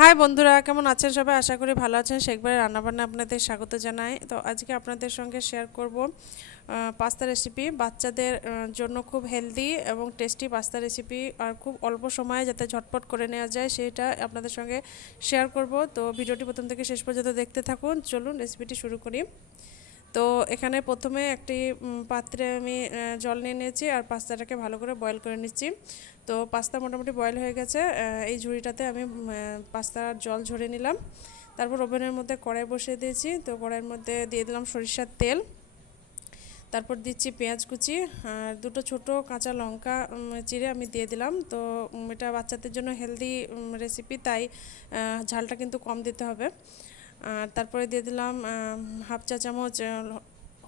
High বন্ধুরা, কেমন আছেন সবাই? আশা করি ভালো আছেন। শেখবারের রান্নাবান্না আপনাদের স্বাগত জানাই। তো আজকে আপনাদের সঙ্গে শেয়ার করব পাস্তা রেসিপি। বাচ্চাদের জন্য খুব হেলদি এবং টেস্টি পাস্তা রেসিপি, আর খুব অল্প সময়ে যাতে ঝটপট করে নেওয়া যায় সেটা আপনাদের সঙ্গে শেয়ার করব। তো ভিডিওটি প্রথম থেকে শেষ পর্যন্ত দেখতে থাকুন। চলুন রেসিপিটি শুরু করি। তো এখানে প্রথমে একটি পাত্রে আমি জল নিয়ে নিয়েছি আর পাস্তাটাকে ভালো করে বয়েল করে নিচ্ছি। তো পাস্তা মোটামুটি বয়েল হয়ে গেছে। এই ঝুড়িটাতে আমি পাস্তার জল ঝরে নিলাম। তারপর ওভেনের মধ্যে কড়াই বসিয়ে দিয়েছি। তো কড়াইয়ের মধ্যে দিয়ে দিলাম সরিষার তেল। তারপর দিচ্ছি পেঁয়াজ কুচি আর দুটো ছোট কাঁচা লঙ্কা চিড়ে আমি দিয়ে দিলাম। তো এটা বাচ্চাদের জন্য হেলদি রেসিপি, তাই ঝালটা কিন্তু কম দিতে হবে। আর তারপরে দিয়ে দিলাম হাফ চা চামচ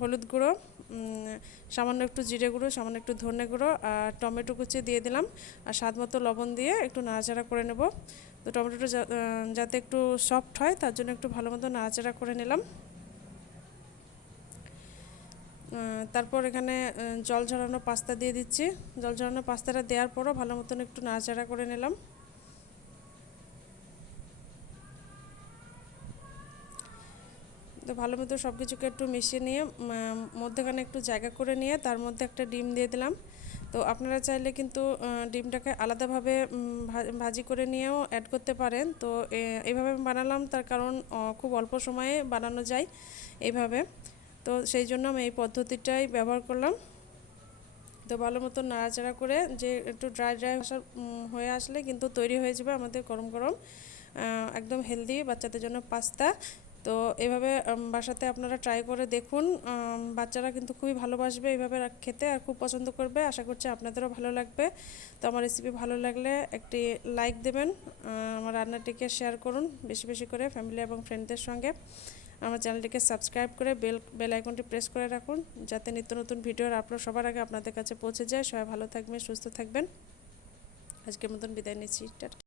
হলুদ গুঁড়ো, সামান্য একটু জিরে গুঁড়ো, সামান্য একটু ধনে গুঁড়ো আর টমেটো কুচি দিয়ে দিলাম। আর স্বাদ মতো লবণ দিয়ে একটু নাড়াচাড়া করে নেব। তো টমেটোটা যাতে একটু সফট হয় তার জন্য একটু ভালো মতো নাড়াচাড়া করে নিলাম। তারপর এখানে জল ঝরানো পাস্তা দিয়ে দিচ্ছি। জল ঝরানো পাস্তাটা দেওয়ার পরও ভালো মতন একটু নাড়াচাড়া করে নিলাম। তো ভালো মতো সব কিছুকে একটু মিশিয়ে নিয়ে মধ্যেখানে একটু জায়গা করে নিয়ে তার মধ্যে একটা ডিম দিয়ে দিলাম। তো আপনারা চাইলে কিন্তু ডিমটাকে আলাদাভাবে ভাজি করে নিয়েও অ্যাড করতে পারেন। তো এইভাবে বানালাম, তার কারণ খুব অল্প সময়ে বানানো যায় এইভাবে। তো সেই জন্য আমি এই পদ্ধতিটাই ব্যবহার করলাম। তো ভালো মতো নাড়াচাড়া করে যে একটু ড্রাই ড্রাই হয়ে আসলে কিন্তু তৈরি হয়ে যাবে আমাদের গরম গরম একদম হেলদি বাচ্চাদের জন্য পাস্তা। তো এভাবে বাসাতে আপনারা ট্রাই করে দেখুন। বাচ্চারা কিন্তু খুবই ভালোবাসবে এইভাবে খেতে আর খুব পছন্দ করবে। আশা করছি আপনাদেরও ভালো লাগবে। তো আমার রেসিপি ভালো লাগলে একটি লাইক দেবেন, আমার রান্নাটিকে শেয়ার করুন বেশি বেশি করে ফ্যামিলি এবং ফ্রেন্ডদের সঙ্গে। আমার চ্যানেলটিকে সাবস্ক্রাইব করে বেল আইকনটি প্রেস করে রাখুন, যাতে নিত্য নতুন ভিডিওর আপলোড সবার আগে আপনাদের কাছে পৌঁছে যায়। সবাই ভালো থাকবেন, সুস্থ থাকবেন। আজকের মতন বিদায় নিচ্ছি। টাটা।